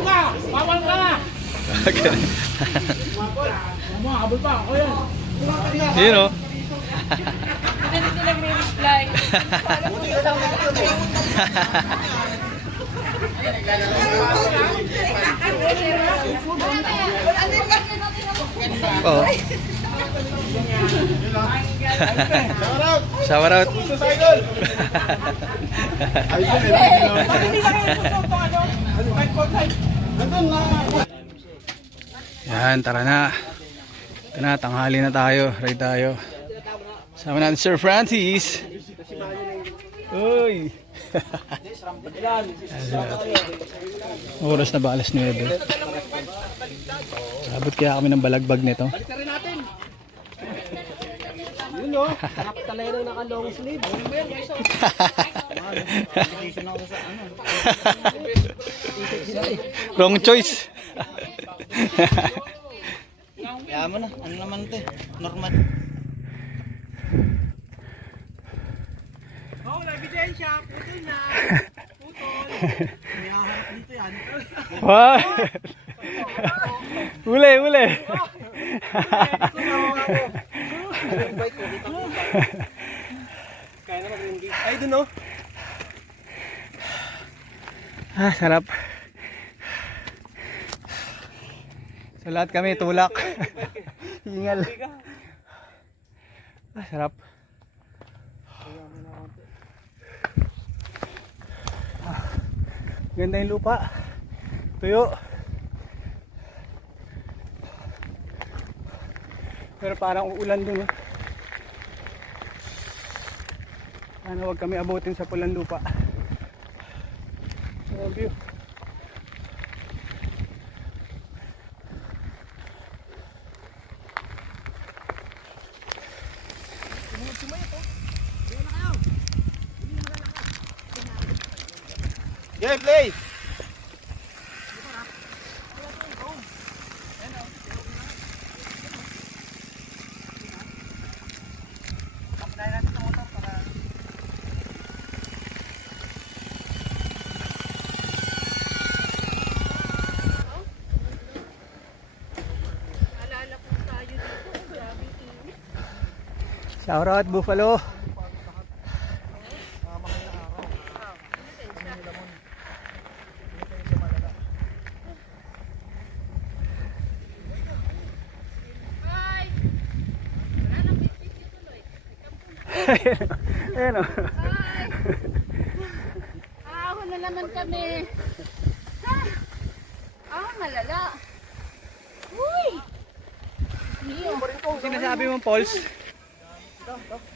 ka! Bawal ka! Habol pa ako yan. Yun o. Hindi sila may-reply. Oo. Shower out. Yan, tara na. Ito na, tanghali na tayo. Ride tayo. Sama natin Sir Francis. Uy. Oras na ba? Alas 9. Abot kaya kami ng balagbag nito. Yun o, nakatalay na naka-long sleeve. Wrong choice. Kaya mo na, ano naman ito eh, normal. Oo, ebidensya, putol na. Putol. May haharap dito yan. Wow. Uli, uli. Kaya na mag-ringgit. Ay, dun o. Ah, sarap. Sa lahat kami, tulak. Hingal. Ah, sarap. Ah, ganda yung lupa. Tuyo. Pero parang uulan dun. Sana huwag kami abutin sa pulang lupa. So, view. Game play! Shout out Buffalo. Ayan o. Ahon na naman kami. Ah, malala. Uy! Sinasabi mo, Pauls?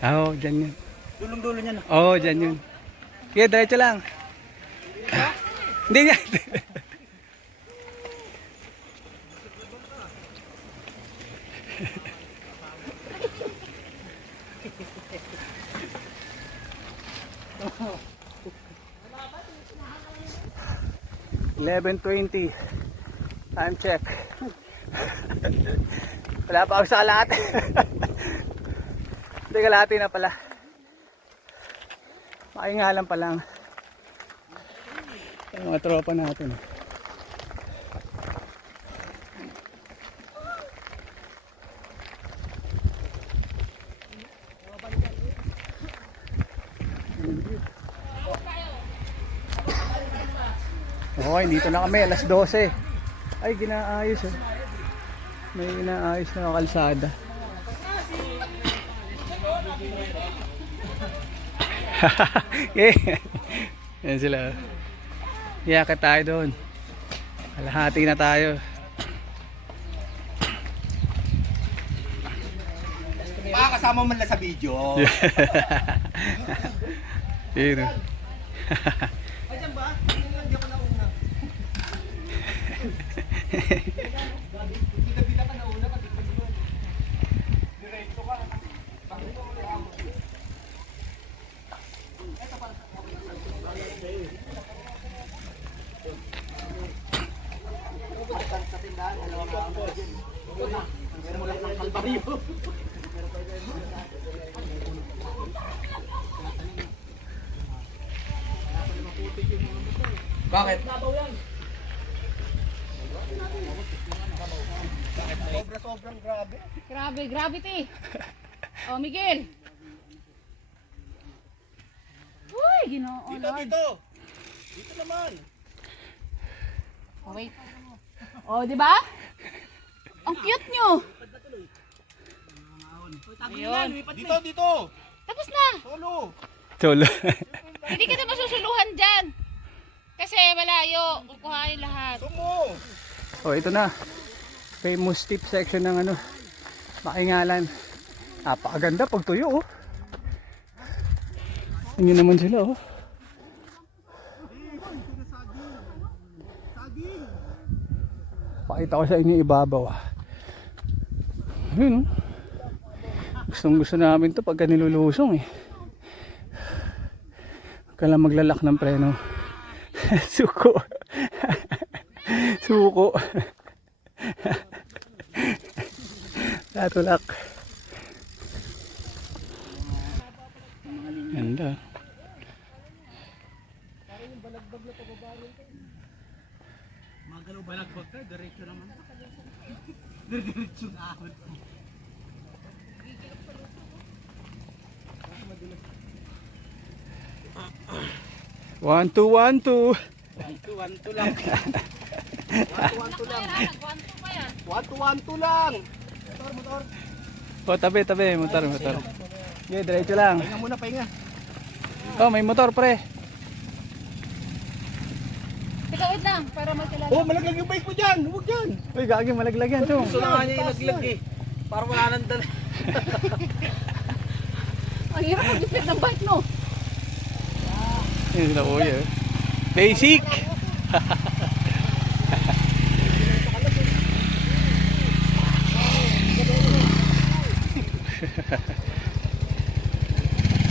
Oo, dyan yun. Dulong-dulo niya na. Oo, dyan yun. Sige, diretso lang. Hindi yan. $11:20. Time check. Wala pa ako sa kalahati. Hindi, kalahati na pala. Makingalan pa lang. Yung mga tropa natin. Okay, dito na kami, alas 12. Ay, ginaayos eh. May inaayos na kalsada. Yan sila. Iyakat tayo doon. Kalahati na tayo. Makakasama mo lang sa video. Yun. Ayan ba? Hindi ako nauna. Bila ka nauna, kapit ka doon. Diretso ka. Sa tindahan, alam mo ako. Meron mo lang ng kalbaryo. Bakit? Sobrang grabe. Grabe, gravity. Oh, Miguel. Uy, Ginoo, Lord. Dito naman. Oh, wait. Oh, di ba? Ang cute nyo. Ayun. Dito. Tapos na. Solo. Solo. Hindi kita masusuluhan dyan. Kasi malayo. Kukuhain lahat. Sumo. Oh, ito na. Famous tip section ng ano, Makingalan. Napakaganda pag tuyo, oh. Yun naman sila, oh. Pakita ko sa inyo ibabaw, ah. Yun, oh. Gustong gusto namin to pagka nilulusong, eh. Huwag ka lang maglalak ng preno. Suko. Suko. Tatulak. Ganda. Magalaw balagbag ka, diretso naman. Diretso na ahon. 1, 2, 1, 2. 1-2 lang. 1-2 lang. Nagwanto pa yan. 1-2 lang. Motor. Oh, tabi, motor. Okay, diretso lang. Pahinga muna, pahinga. Oh, may motor, pre. Teka, wait lang. Para magkilala. Oh, malaglag yung bike mo dyan. Huwag dyan. Uy, gagi, malaglag yan, chong. Gusto na niya ilaglag eh. Para wala nang dala. Ang hirap mag-defend ng bike, no? Yun sila, kuya. Basic.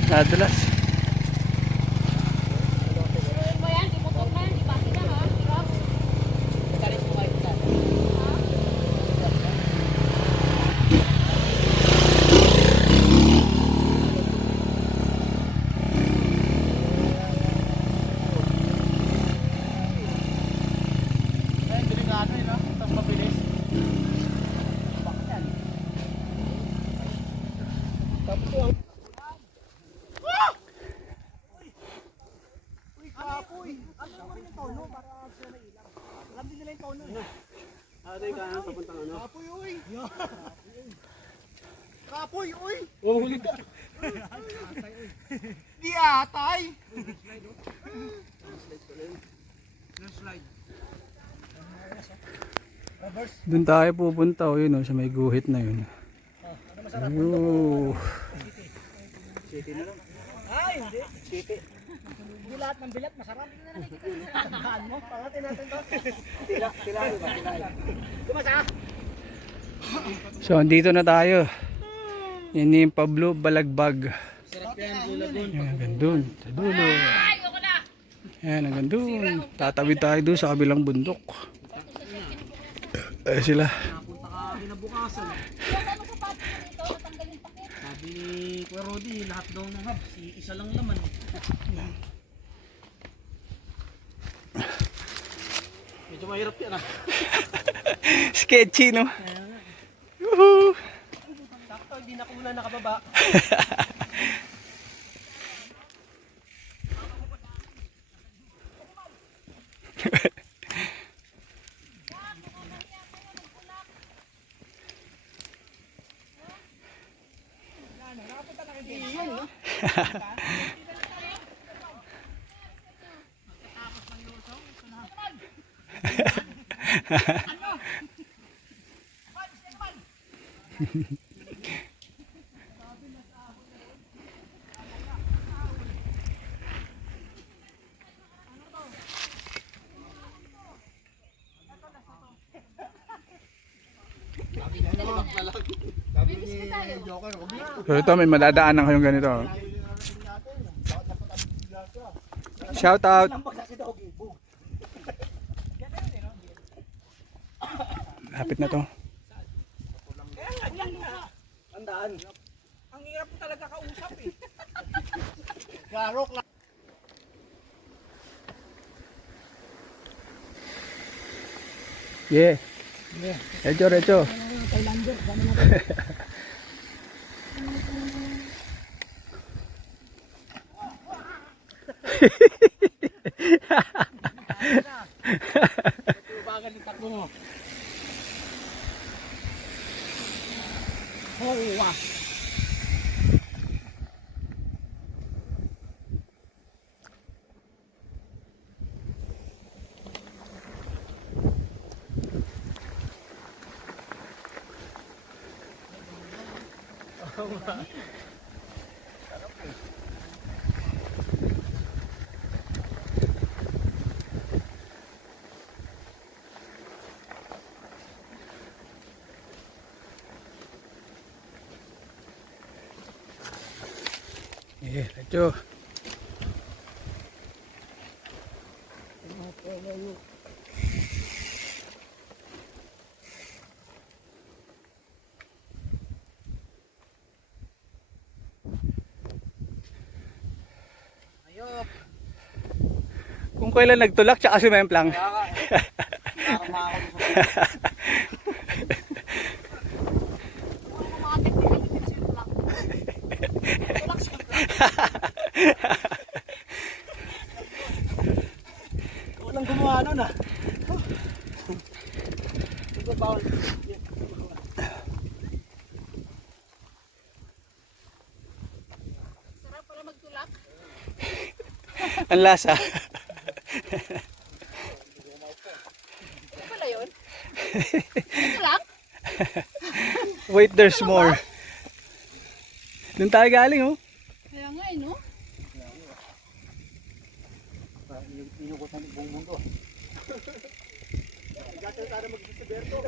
Nadulas. Ano yan? Di motor na yan. Di bati na, ha? Hirap. Ay, delikado yun, no? Tapos mabilis. Bakit yan? Tapos yung... Uy, kapoy! Ano naman yung tono para sila na ilang? Alam din nila yung tono. Aday ka na, papuntang ano? Kapoy, uy! Kapoy, uy! Oh, huli ka! Di atay! Slide. Doon tayo pupunta, oh, yun, oh, sa may guhit na yun. Ayun. City na lang. Ay, hindi. City. Hindi lahat ng bilat masarap. Tandaan mo. Pangatin natin to. Tila ba? Kumasa. So, andito na tayo. Yan yung Pablo Balagbag. Sarap yan, Bulagon. Yan, hanggang dun, sa dulo. Ayoko na. Yan, hanggang dun. Tatawid tayo doon sa kabilang bundok. Eh sila. Napunta ka kinabukasan. Ano sa pato na dito? Natanggal yung takip. Sabi ni Kuya Rodi, lahat daw ng hub, isa lang laman. Medyo mahirap yan ah. Sketchy, no? Woohoo! Sakto, hindi na kuna nakababa. So ito, may madadaanan kayong ganito. Shout out. Lapit na to. Tandaan. Ang hirap po talaga kausap eh. Garok lang. Yeah. Recho, recho. Thailander, dami natin. Bagal ng takbo mo. Oh, wow. Yeah, recho. Ayop. Kung kailan nagtulak tsaka sumemplang. Walang gumawa nun ah. Bawal. Sarap pala magtulak. Ang lasa. Ano pala yun? Magtulak? Wait, there's more. Doon tayo galing, oh. Kaya nga no? Inukot ng buong mundo. Kasi tayo mag-Berto.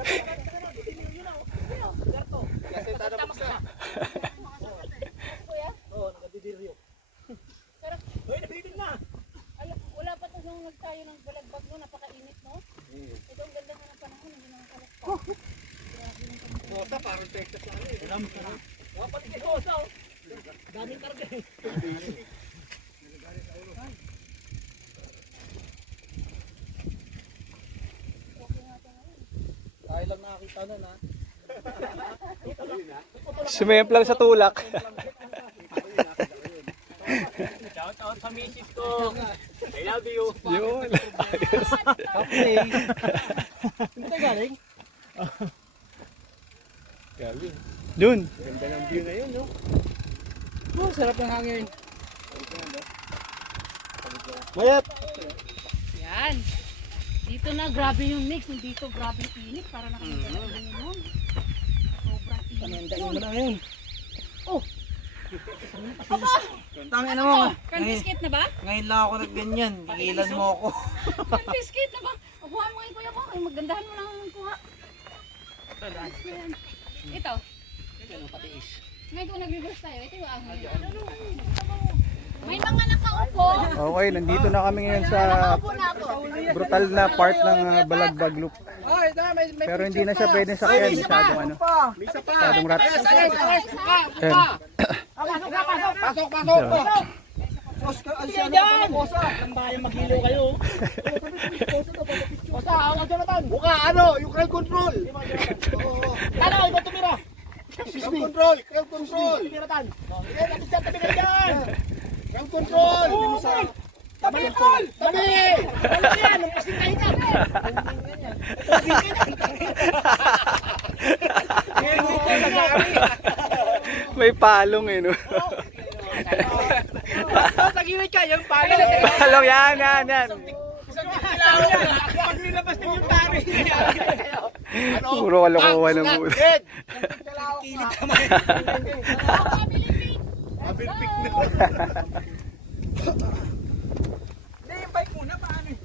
Kasi tayo mag-isa. Kuya? Oo, nagadidiryo. Pero, Hoy, nabitin na! wala pa to nung nagtayo ng balagbag no, napakainit no? Ito ang ganda ng panahon, hindi naman kalakpa. Kosa, parang Texas lang eh. Alam ka na. Pati kay Kosa, oh. Daming karga eh. Tayo lang nakakita nun ha. Sumemplang sa tulak. Shout out sa misis ko. I love you. Yun. Okay. Saan galing? Galing. Doon. Ganda ng view na yun, no? Oh, sarap ng hangin. Mayat! Yan. Dito na grabe yung mix, dito grabe yung init para nakakita mo. Sobrang init. Panindain mo na ngayon. Oh, Tangin na mo. can biscuit na ba? Ngayon lang ako nagganyan. Tigilan mo ako. Can biscuit na ba? Kuha mo ngayon kuya ko. Ay, maggandahan mo lang ang kuha. Ito. Ngayon kung nag-reverse tayo, ito yung ahon. May mga nakaupo. Okay, nandito na kami ngayon sa Nakaupo na ako. brutal na part ng Balagbag Loop. Pero hindi na siya pwedeng sakyan, masyadong ano. Masyadong rat. Ayan. Pasok, pasok! Oscar, alisan na pa ng Kosa. Ang bayan maghilo kayo. Kosa, awag Jonathan. Buka, ano? Yung crowd control. Ano, iba tumira. Crowd control, crowd control. Jonathan. Sige, tapos dyan, tabi kayo dyan. Crowd control. Tabi, Paul! Tabi! Ano yan? Ang pasing kayo na. May palong eh, no? Tagilid ka, yung palo. Palong, yan. Isang kilaw. Pag nilabas din yung tari. Puro kalokohan ng mula. Kilit naman. Abilipik na. Hindi, yung bike muna, paano eh?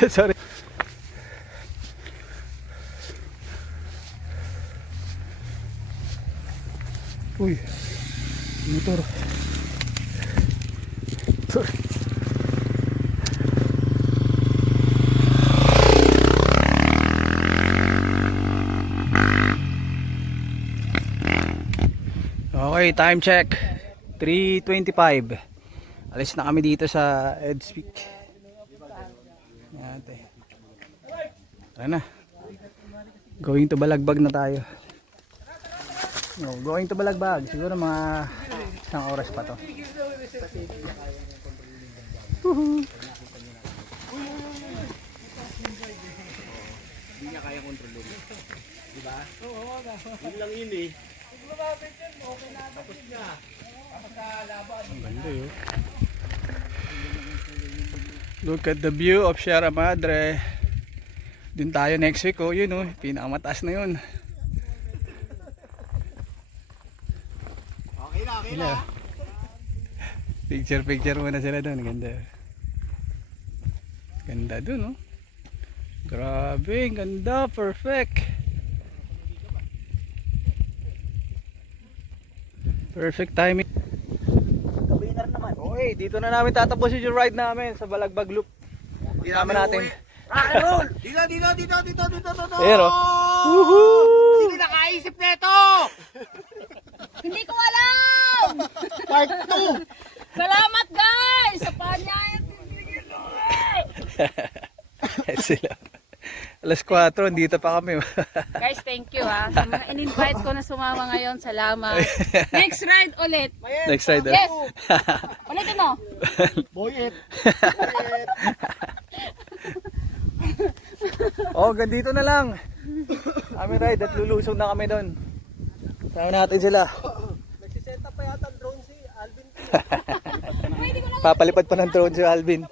Sorry. Uy, motor. Okay, time check. 3:25. Alis na kami dito sa Edspeak. Yan, ate. Tara na. Going to Balagbag na tayo. No, going to Balagbag. Siguro mga isang oras pa to. Woohoo! Hindi niya kaya kontrolin. Diba? Oo, yun lang yun eh. Tapos niya. Tapos sa laban. Ang ganda yun. Look at the view of Sierra Madre. Dun tayo next week, oh, yun, oh, pinakamataas na yun. Okay na, okay na. Picture muna sila doon. Ganda. Ganda doon, oh. Grabe, ang ganda. Perfect. Perfect timing. Kabiner naman. Okay, dito na namin tatapusin yung ride namin sa Balagbag Loop. Kasama natin. Dito. Pero, woohoo! Sino nakaisip nito? Hindi ko alam! Part 2. Salamat guys! Sa panya Sila. Alas 4, dito pa kami. Guys, thank you ha. Sa mga in-invite ko na sumama ngayon, salamat. Next ride ulit. Next ride. Yes! Ulitin mo. Boyet. Oh, gandito na lang. Kami ride at lulusong na kami doon. Sama natin sila. Nagsiset up pa yata ang drone si Alvin. Papalipad pa ng drone si Alvin.